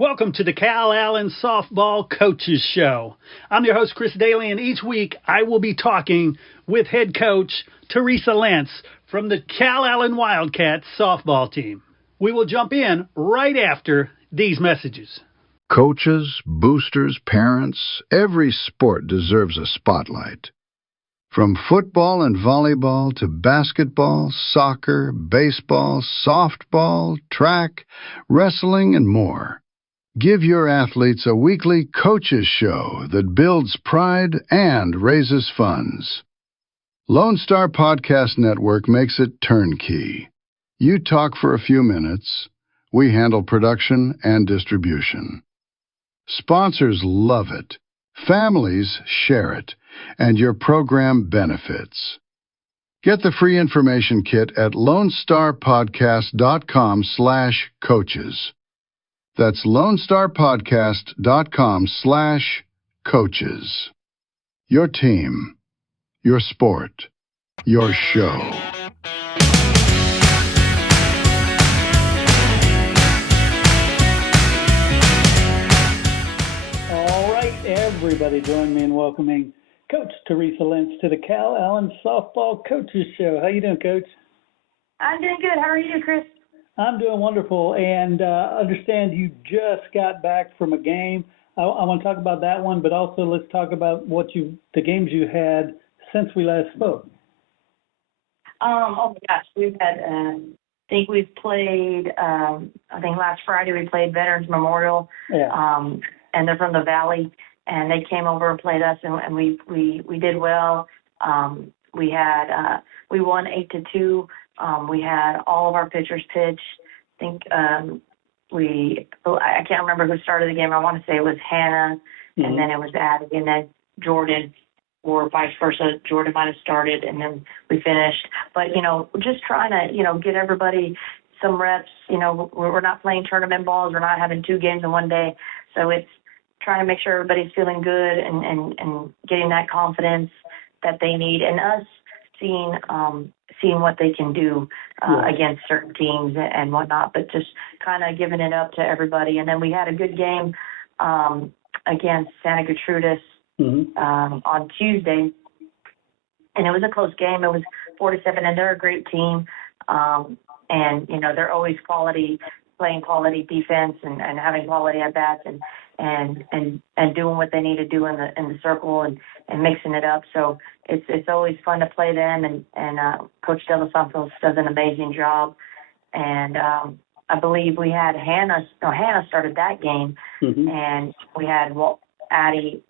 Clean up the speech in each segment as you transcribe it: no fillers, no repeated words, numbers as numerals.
Welcome to the Calallen Softball Coaches Show. I'm your host, Chris Daly, and each week I will be talking with head coach Teresa Lentz from the Calallen Wildcats softball team. We will jump in right after these messages. Coaches, boosters, parents, every sport deserves a spotlight. From football and volleyball to basketball, soccer, baseball, softball, track, wrestling, and more. Give your athletes a weekly coaches show that builds pride and raises funds. Lone Star Podcast Network makes it turnkey. You talk for a few minutes. We handle production and distribution. Sponsors love it. Families share it. And your program benefits. Get the free information kit at LoneStarPodcast.com/coaches. That's LoneStarPodcast.com/coaches. Your team, your sport, your show. All right, everybody, join me in welcoming Coach Teresa Lentz to the Calallen Softball Coaches Show. How you doing, Coach? I'm doing good. How are you, Chris? I'm doing wonderful, and understand you just got back from a game. I want to talk about that one, but also let's talk about the games you had since we last spoke. Oh my gosh, we've had. I think we've played. I think last Friday we played Veterans Memorial. Yeah. And they're from the Valley, and they came over and played us, and we did well. We won 8-2. We had all of our pitchers pitch. I think I can't remember who started the game. I want to say it was Hannah, and then it was Addie, and then Jordan, or vice versa. Jordan might have started, and then we finished. But, just trying to, get everybody some reps. We're not playing tournament balls. We're not having 2 games in one day. So it's trying to make sure everybody's feeling good and getting that confidence that they need, and us seeing what they can do against certain teams and whatnot, but just kind of giving it up to everybody. And then we had a good game against Santa Gertrudis on Tuesday, and it was a close game. It was 4-7, and they're a great team. And they're always playing quality defense and having quality at bats and doing what they need to do in the circle and mixing it up. So it's always fun to play them, and Coach De Los Santos does an amazing job. And I believe we had Hannah started that game, and we had Addie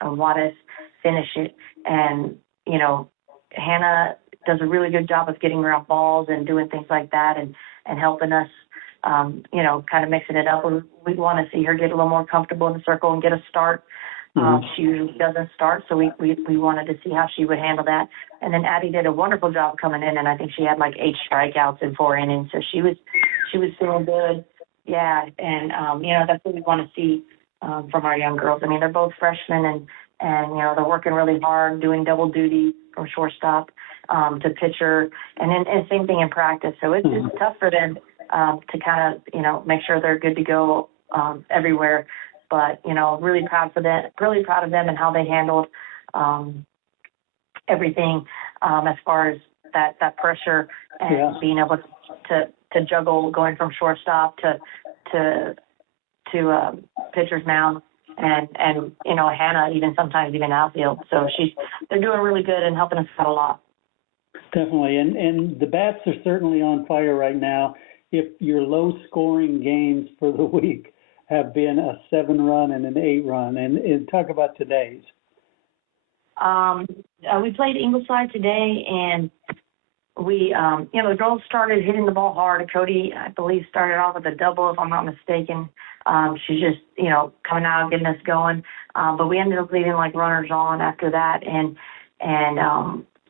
Juarez finish it. And Hannah does a really good job of getting around balls and doing things like that and helping us. Kind of mixing it up. We want to see her get a little more comfortable in the circle and get a start. She usually doesn't start, so we wanted to see how she would handle that. And then Addie did a wonderful job coming in, and I think she had like 8 strikeouts in 4 innings, so she was feeling good. Yeah, and that's what we want to see from our young girls. I mean, they're both freshmen, and they're working really hard, doing double duty from shortstop to pitcher, and same thing in practice. So it's tough for them. To kind of, make sure they're good to go everywhere. But, really proud of them and how they handled everything as far as that pressure and being able to juggle going from shortstop to pitcher's mound and Hannah sometimes even outfield. So they're doing really good and helping us out a lot. Definitely. And the bats are certainly on fire right now. If your low-scoring games for the week have been a 7-run and an 8-run, and talk about today's. We played Ingleside today, and we, the girls started hitting the ball hard. Cody, I believe, started off with a double, if I'm not mistaken. She's just, coming out, getting us going. But we ended up leaving like runners on after that, and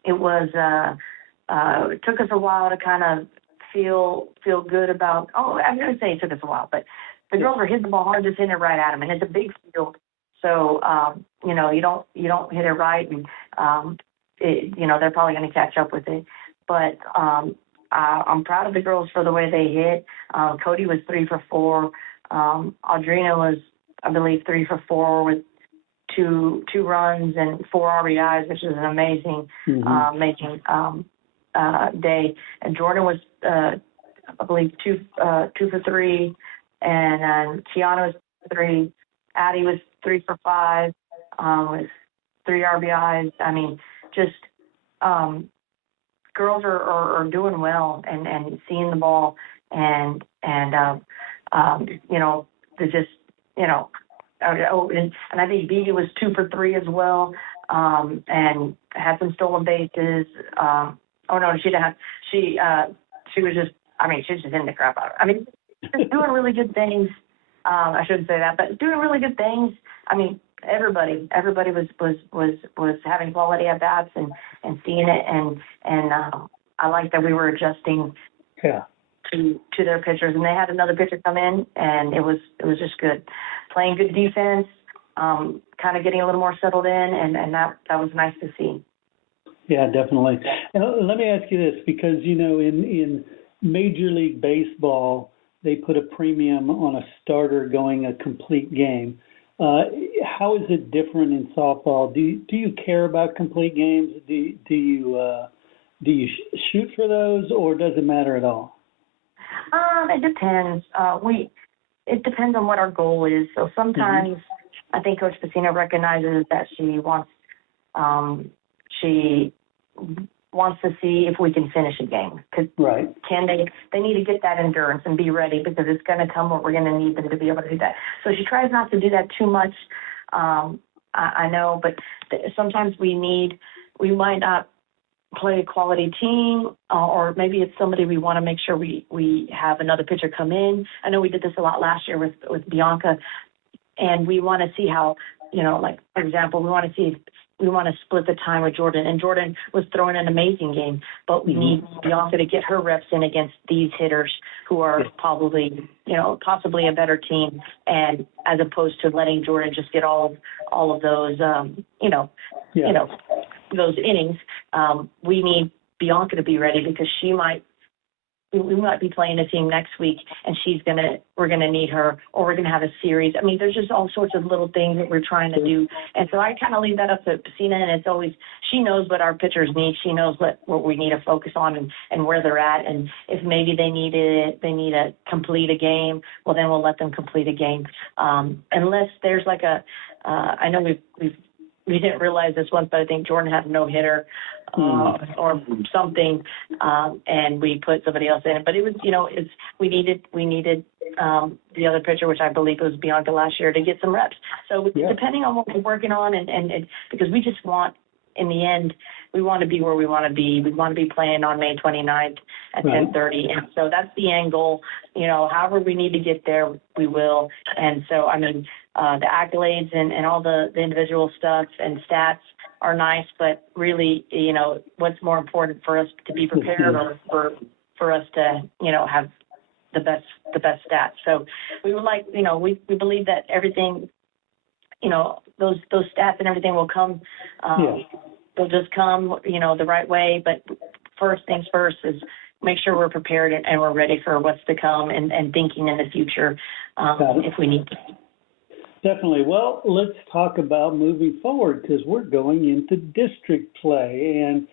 it was it took us a while to kind of feel good about. I'm going to say it took us a while, but the girls were hitting the ball hard, just hitting it right at them, and it's a big field, so you don't hit it right, and they're probably going to catch up with it. But I'm proud of the girls for the way they hit. Cody was 3 for 4. Audrina was, I believe, 3 for 4 with two runs and 4 RBIs, which is an amazing, day. And Jordan was, I believe, 2 for 3, and Kiana was 3. Addie was 3 for 5 with 3 RBIs. I mean, just girls are doing well and seeing the ball and you know, they're just, you know. And I think Beatty was 2 for 3 as well, and had some stolen bases. Oh no, she didn't have. She was just. I mean, she was just in the crap out of it. I mean, just doing really good things. I shouldn't say that, but doing really good things. I mean, everybody was having quality at bats and seeing it, and I like that we were adjusting. Yeah. To their pitchers, and they had another pitcher come in, and it was just good, playing good defense, kind of getting a little more settled in, and that was nice to see. Yeah, definitely. And let me ask you this, because you know, in Major League Baseball, they put a premium on a starter going a complete game. How is it different in softball? Do you care about complete games? Do you shoot for those, or does it matter at all? It depends. It depends on what our goal is. So sometimes I think Coach Pacino recognizes that she wants to see if we can finish a game. Cause they need to get that endurance and be ready, because it's going to come where we're going to need them to be able to do that. So she tries not to do that too much. I know, but sometimes we might not play a quality team, or maybe it's somebody we want to make sure we have another pitcher come in. I know we did this a lot last year with Bianca, and we want to see how, you know, like, for example, we want to split the time with Jordan, and Jordan was throwing an amazing game, but we need Bianca to get her reps in against these hitters who are possibly a better team, and as opposed to letting Jordan just get all of those, those innings. We need Bianca to be ready, because we might be playing a team next week, and we're gonna need her, or we're gonna have a series. I mean, there's just all sorts of little things that we're trying to do, and so I kind of leave that up to Pacina, and it's always, she knows what our pitchers need. She knows what we need to focus on and where they're at, and if maybe they need to complete a game, well, then we'll let them complete a game, unless there's like I know we didn't realize this once, but I think Jordan had a no-hitter or something, and we put somebody else in it. But it was, we needed the other pitcher, which I believe was Bianca last year, to get some reps. So depending on what we're working on, and because we just want, in the end, we want to be where we want to be. We want to be playing on May 29th at 10:30, and so that's the end goal. However we need to get there, we will. And so, I mean, the accolades and all the individual stuff and stats are nice, but really, what's more important for us to be prepared, or for us to, have the best stats. So we would like, we believe that everything, those stats and everything will come. They'll just come, the right way. But first things first is make sure we're prepared and we're ready for what's to come, and thinking in the future if we need to. Definitely. Well, let's talk about moving forward, because we're going into district play, and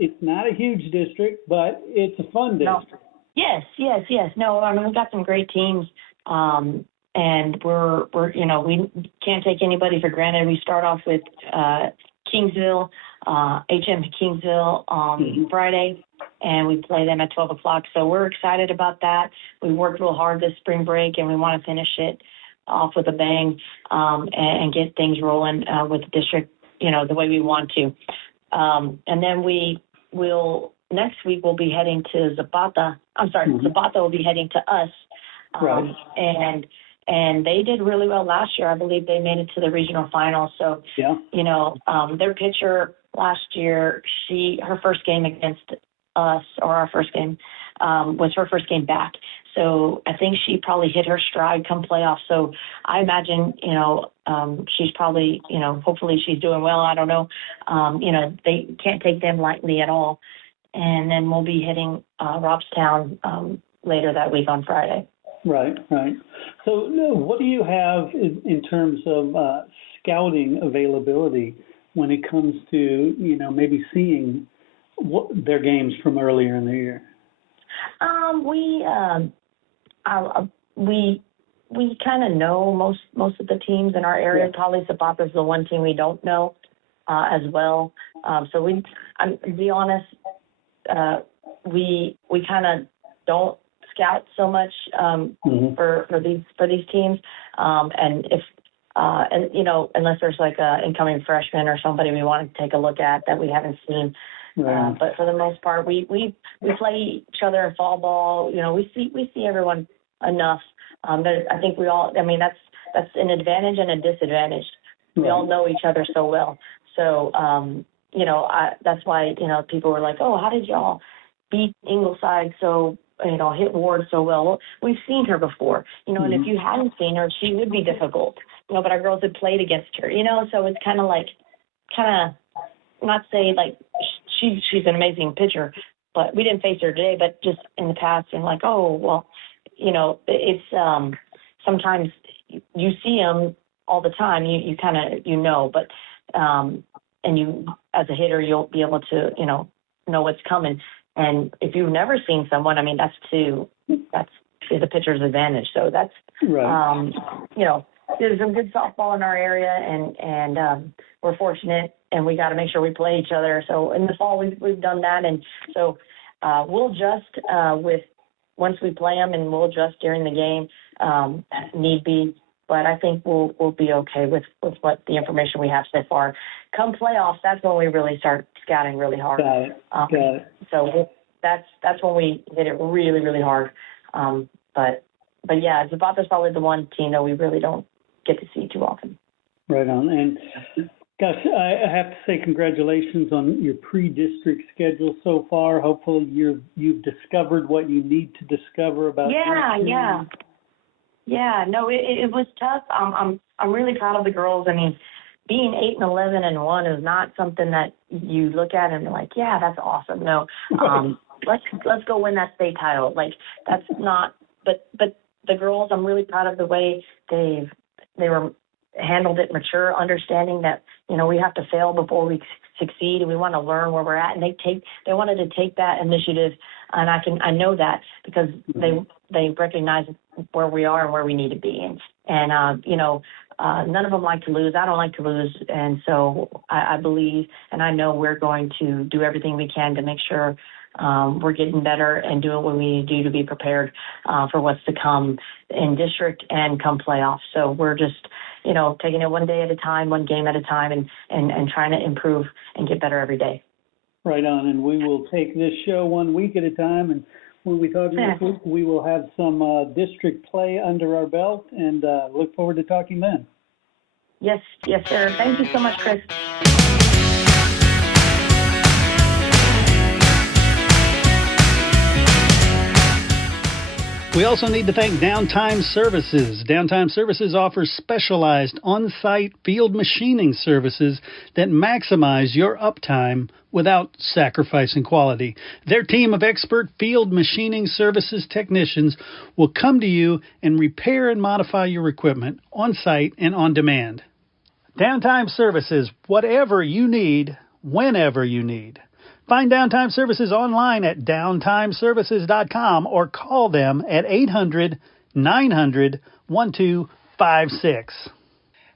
it's not a huge district, but it's a fun district. No. Yes. No, I mean, we've got some great teams, and we're we can't take anybody for granted. We start off with Kingsville, HM Kingsville on Friday, and we play them at 12 o'clock. So we're excited about that. We worked real hard this spring break, and we want to finish it off with a bang, and get things rolling with the district, the way we want to. And then next week we'll be heading to Zapata. Zapata will be heading to us. And they did really well last year. I believe they made it to the regional final. So, their pitcher last year, her first game against us, or our first game, was her first game back. So I think she probably hit her stride come playoff. So I imagine, she's probably, hopefully she's doing well. I don't know. They can't take them lightly at all. And then we'll be hitting Robstown later that week on Friday. Right, right. So what do you have in terms of scouting availability when it comes to, maybe seeing their games from earlier in the year? We we kind of know most of the teams in our area. Yeah. Probably Zapata's the one team we don't know as well. So to be honest, we kind of don't scout so much for these teams, and if unless there's like a incoming freshman or somebody we want to take a look at that we haven't seen. Right. But for the most part, we play each other in fall ball. We see everyone enough. I think we all. I mean, that's an advantage and a disadvantage. We all know each other so well. So that's why people were like, oh, how did y'all beat Ingleside so hit Ward so well? We've seen her before, and if you hadn't seen her, she would be difficult. But our girls had played against her, so it's kind of not say like she's an amazing pitcher, but we didn't face her today. But just in the past, and like, oh well, it's sometimes you see them all the time. You kind of but and you as a hitter you'll be able to know what's coming. And if you've never seen someone, I mean that's the pitcher's advantage. So that's right. There's some good softball in our area, and we're fortunate, and we got to make sure we play each other. So in the fall, we've done that, and so we'll adjust once we play them, and we'll adjust during the game, need be. But I think we'll be okay with what the information we have so far. Come playoffs, that's when we really start scouting really hard. Got it. So that's when we hit it really, really hard. But yeah, Zapata's probably the one team that we really don't get to see too often. Right on. And gosh, I have to say congratulations on your pre-district schedule so far. Hopefully you've discovered what you need to discover about. Yeah. No, it was tough. I'm really proud of the girls. I mean, being 8-11-1 is not something that you look at and be like, yeah, that's awesome. No, let's go win that state title. Like that's not. But the girls, I'm really proud of the way they were handled it, mature, understanding that we have to fail before we succeed, and we want to learn where we're at. And they wanted to take that initiative, and I know that because they recognize where we are and where we need to be. And none of them like to lose. I don't like to lose, and so I believe and I know we're going to do everything we can to make sure we're getting better and doing what we need to do to be prepared for what's to come in district and come playoffs. So we're just, taking it one day at a time, one game at a time, and trying to improve and get better every day. Right on. And we will take this show 1 week at a time. And when we talk next week, we will have some district play under our belt, and look forward to talking then. Yes, sir. Thank you so much, Chris. We also need to thank Downtime Services. Downtime Services offers specialized on-site field machining services that maximize your uptime without sacrificing quality. Their team of expert field machining services technicians will come to you and repair and modify your equipment on-site and on demand. Downtime Services, whatever you need, whenever you need. Find Downtime Services online at downtimeservices.com or call them at 800-900-1256.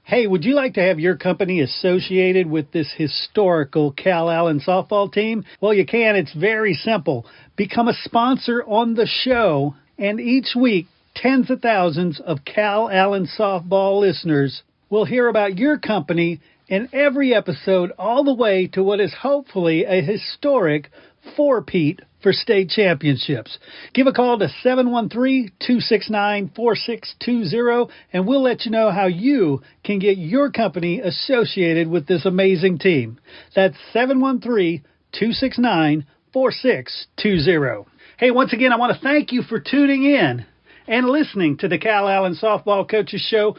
Hey, would you like to have your company associated with this historical Calallen softball team? Well, you can. It's very simple. Become a sponsor on the show, and each week, tens of thousands of Calallen softball listeners will hear about your company in every episode, all the way to what is hopefully a historic four-peat for state championships. Give a call to 713-269-4620, and we'll let you know how you can get your company associated with this amazing team. That's 713-269-4620. Hey, once again, I want to thank you for tuning in and listening to the Calallen Softball Coaches Show.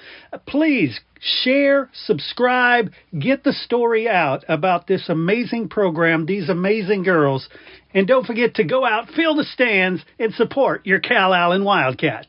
Please share, subscribe, get the story out about this amazing program, these amazing girls, and don't forget to go out, fill the stands, and support your Calallen Wildcats.